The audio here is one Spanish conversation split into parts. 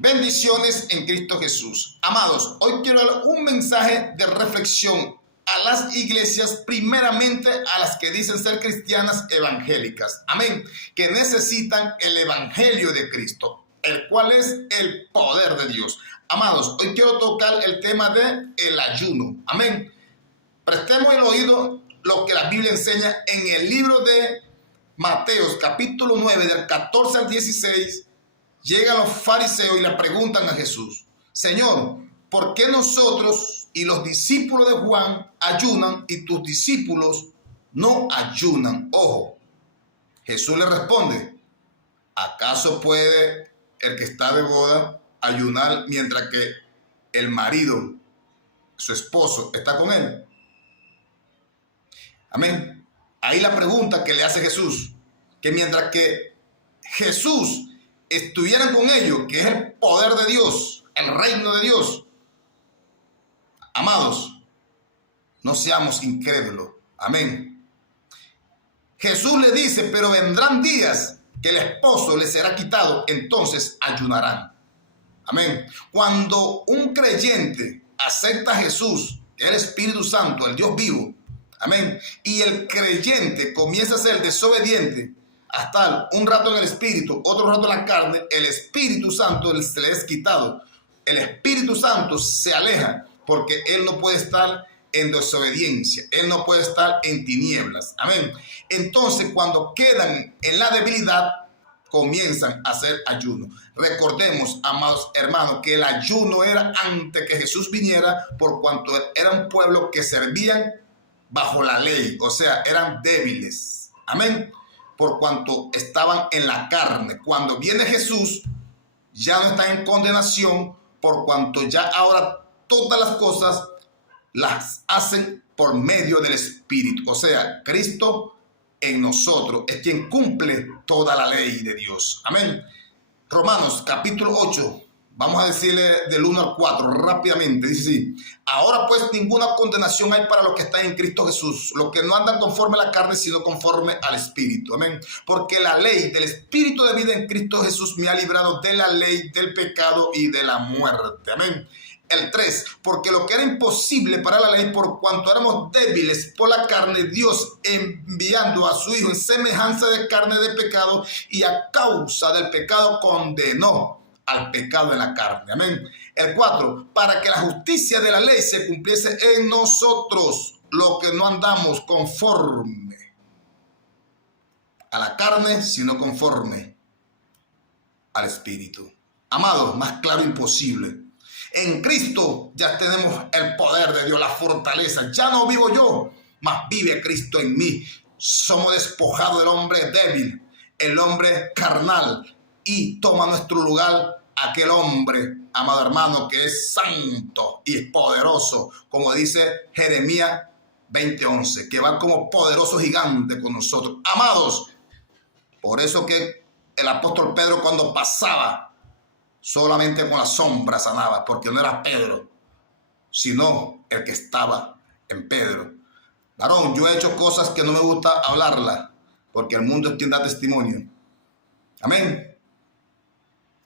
Bendiciones en Cristo Jesús. Amados, hoy quiero dar un mensaje de reflexión a las iglesias, primeramente a las que dicen ser cristianas evangélicas. Amén. Que necesitan el evangelio de Cristo, el cual es el poder de Dios. Amados, hoy quiero tocar el tema de el ayuno. Amén. Prestemos el oído lo que la Biblia enseña en el libro de Mateos, capítulo 9, del 14 al 16. Llegan los fariseos y le preguntan a Jesús: Señor, ¿por qué nosotros y los discípulos de Juan ayunan y tus discípulos no ayunan? Ojo, Jesús le responde: ¿acaso puede el que está de boda ayunar mientras que el marido, su esposo, está con él? Amén. Ahí la pregunta que le hace Jesús, que mientras que Jesús estuvieran con ellos, que es el poder de Dios, el reino de Dios. Amados, no seamos incrédulos. Amén. Jesús le dice: pero vendrán días que el esposo les será quitado, entonces ayunarán. Amén. Cuando un creyente acepta a Jesús, que es el Espíritu Santo, el Dios vivo, amén, y el creyente comienza a ser desobediente, a estar un rato en el espíritu, otro rato en la carne, el Espíritu Santo se le es quitado. El Espíritu Santo se aleja porque él no puede estar en desobediencia, él no puede estar en tinieblas. Amén. Entonces, cuando quedan en la debilidad, comienzan a hacer ayuno. Recordemos, amados hermanos, que el ayuno era antes que Jesús viniera, por cuanto era un pueblo que servían bajo la ley, o sea, eran débiles. Amén. Por cuanto estaban en la carne. Cuando viene Jesús, ya no están en condenación, por cuanto ya ahora todas las cosas las hacen por medio del Espíritu. O sea, Cristo en nosotros es quien cumple toda la ley de Dios. Amén. Romanos capítulo 8. Vamos a decirle del 1 al 4 rápidamente. Dice así: ahora pues ninguna condenación hay para los que están en Cristo Jesús, los que no andan conforme a la carne, sino conforme al Espíritu. Amén. Porque la ley del Espíritu de vida en Cristo Jesús me ha librado de la ley, del pecado y de la muerte. Amén. El 3, porque lo que era imposible para la ley, por cuanto éramos débiles por la carne, Dios enviando a su Hijo en semejanza de carne de pecado, y a causa del pecado condenó al pecado en la carne. Amén. El 4, para que la justicia de la ley se cumpliese en nosotros, los que no andamos conforme a la carne, sino conforme al Espíritu. Amados, más claro imposible. En Cristo ya tenemos el poder de Dios, la fortaleza. Ya no vivo yo, mas vive Cristo en mí. Somos despojados del hombre débil, el hombre carnal, y toma nuestro lugar aquel hombre, amado hermano, que es santo y es poderoso, como dice Jeremías 20:11, que va como poderoso gigante con nosotros. Amados, por eso que el apóstol Pedro, cuando pasaba, solamente con la sombra sanaba, porque no era Pedro, sino el que estaba en Pedro. Varón, yo he hecho cosas que no me gusta hablarlas, porque el mundo es quien da testimonio. Amén.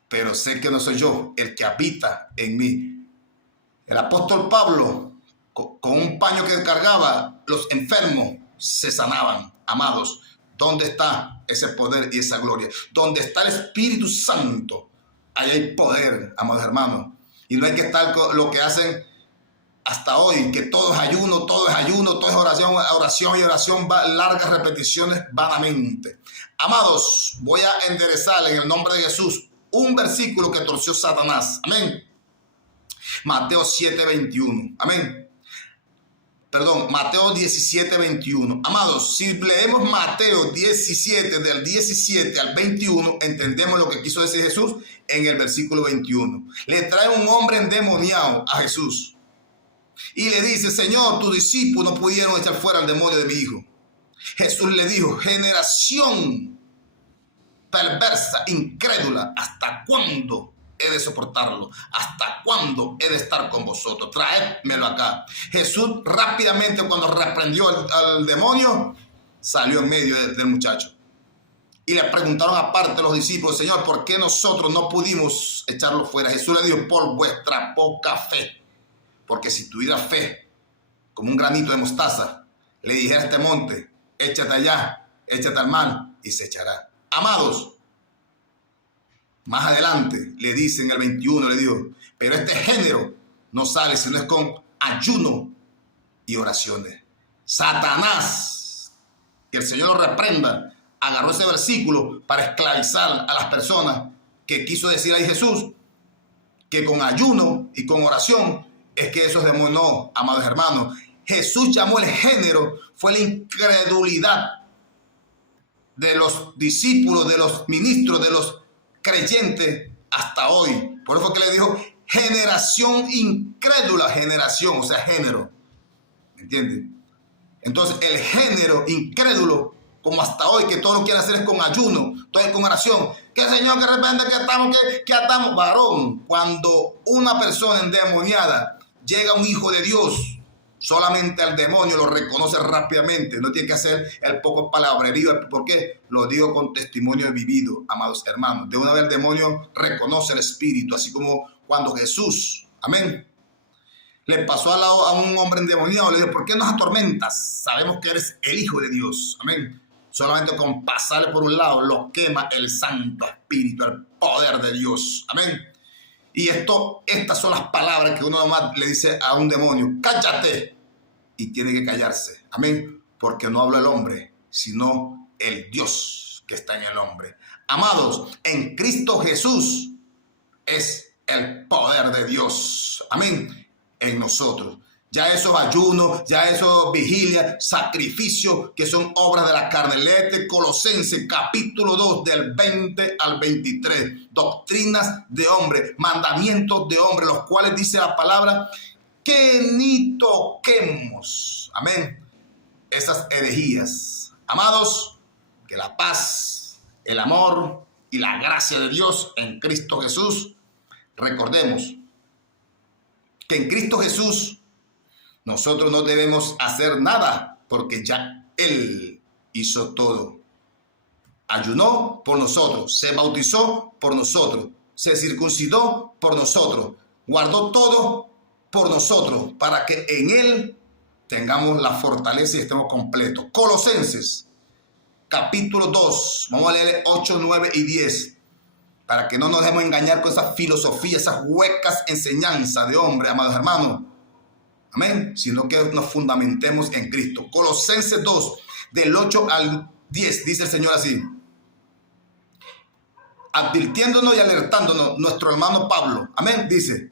Pero sé que no soy yo el que habita en mí. El apóstol Pablo, con un paño que cargaba, los enfermos se sanaban. Amados, ¿dónde está ese poder y esa gloria? ¿Dónde está el Espíritu Santo? Ahí hay poder, amados hermanos. Y no hay que estar con lo que hacen hasta hoy, que todo es ayuno, todo es oración, oración y oración, largas repeticiones vanamente. Amados, voy a enderezar en el nombre de Jesús un versículo que torció Satanás. Amén. Mateo 7:21. Amén. Perdón, Mateo 17:21. Amados, si leemos Mateo 17, del 17 al 21, entendemos lo que quiso decir Jesús en el versículo 21. Le trae un hombre endemoniado a Jesús y le dice: Señor, tus discípulos no pudieron echar fuera al demonio de mi hijo. Jesús le dijo: generación perversa, incrédula, ¿hasta cuándo he de soportarlo? ¿Hasta cuándo he de estar con vosotros? Traédmelo acá. Jesús rápidamente, cuando reprendió al demonio, salió en medio del muchacho. Y le preguntaron aparte los discípulos: Señor, ¿por qué nosotros no pudimos echarlo fuera? Jesús le dijo: por vuestra poca fe. Porque si tuviera fe, como un granito de mostaza, le dijera a este monte: échate allá, échate al mar, y se echará. Amados, más adelante le dice en el 21, le digo: pero este género no sale si no es con ayuno y oraciones. Satanás, que el Señor lo reprenda, agarró ese versículo para esclavizar a las personas, que quiso decir ahí Jesús que con ayuno y con oración es que esos demonios. No, amados hermanos, Jesús llamó el género, fue la incredulidad de los discípulos, de los ministros, de los creyentes hasta hoy. Por eso que le dijo generación incrédula, generación, o sea, género. ¿Me entiendes? Entonces, el género incrédulo, como hasta hoy, que todo lo quiere hacer es con ayuno, todo es con oración. Que Señor, que repente que atamos. Varón, cuando una persona endemoniada llega a un hijo de Dios, solamente el demonio lo reconoce rápidamente. No tiene que hacer el poco palabrerío. ¿Por qué? Lo digo con testimonio vivido, amados hermanos. De una vez el demonio reconoce el espíritu, así como cuando Jesús, amén, le pasó a un hombre endemoniado, le dijo: ¿por qué nos atormentas? Sabemos que eres el Hijo de Dios, amén. Solamente con pasarle por un lado lo quema el Santo Espíritu, el poder de Dios, amén. Y estas son las palabras que uno nomás le dice a un demonio: cállate. Y tiene que callarse, amén, porque no habla el hombre, sino el Dios que está en el hombre. Amados, en Cristo Jesús es el poder de Dios, amén, en nosotros. Ya esos ayunos, ya esos vigilias, sacrificios que son obras de la carne. Léete Colosenses capítulo 2 del 20 al 23. Doctrinas de hombre, mandamientos de hombre, los cuales dice la palabra que ni toquemos. Amén. Esas herejías. Amados, que la paz, el amor y la gracia de Dios en Cristo Jesús. Recordemos que en Cristo Jesús nosotros no debemos hacer nada, porque ya Él hizo todo. Ayunó por nosotros, se bautizó por nosotros, se circuncidó por nosotros, guardó todo por nosotros, para que en Él tengamos la fortaleza y estemos completos. Colosenses capítulo 2, vamos a leer 8, 9 y 10, para que no nos dejemos engañar con esa filosofía, esas huecas enseñanzas de hombre, amados hermanos. Amén, sino que nos fundamentemos en Cristo. Colosenses 2, del 8 al 10, dice el Señor así: advirtiéndonos y alertándonos nuestro hermano Pablo, amén, dice: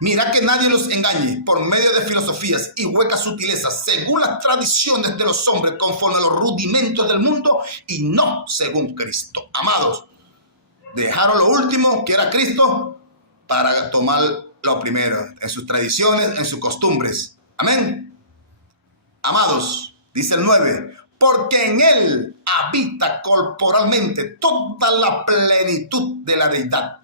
mirad que nadie los engañe por medio de filosofías y huecas sutilezas, según las tradiciones de los hombres, conforme a los rudimentos del mundo, y no según Cristo. Amados, dejaron lo último, que era Cristo, para tomar lo primero, en sus tradiciones, en sus costumbres. Amén. Amados, dice el 9, porque en Él habita corporalmente toda la plenitud de la deidad,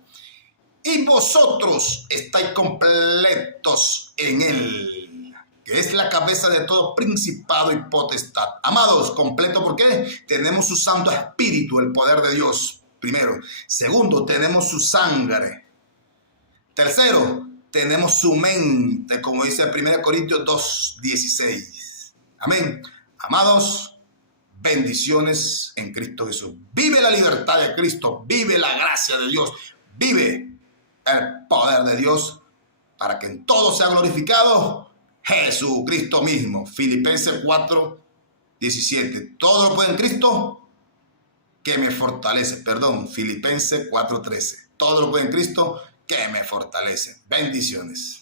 y vosotros estáis completos en Él, que es la cabeza de todo principado y potestad. Amados, completo, ¿por qué? Tenemos su Santo Espíritu, el poder de Dios, primero. Segundo, tenemos su sangre. Tercero, tenemos su mente, como dice 1 Corintios 2, 16. Amén. Amados, bendiciones en Cristo Jesús. Vive la libertad de Cristo, vive la gracia de Dios, vive el poder de Dios, para que en todo sea glorificado Jesucristo mismo. Filipenses 4, 17. Todo lo puede en Cristo que me fortalece. Perdón, Filipenses 4, 13. Todo lo puede en Cristo que me fortalece. Bendiciones.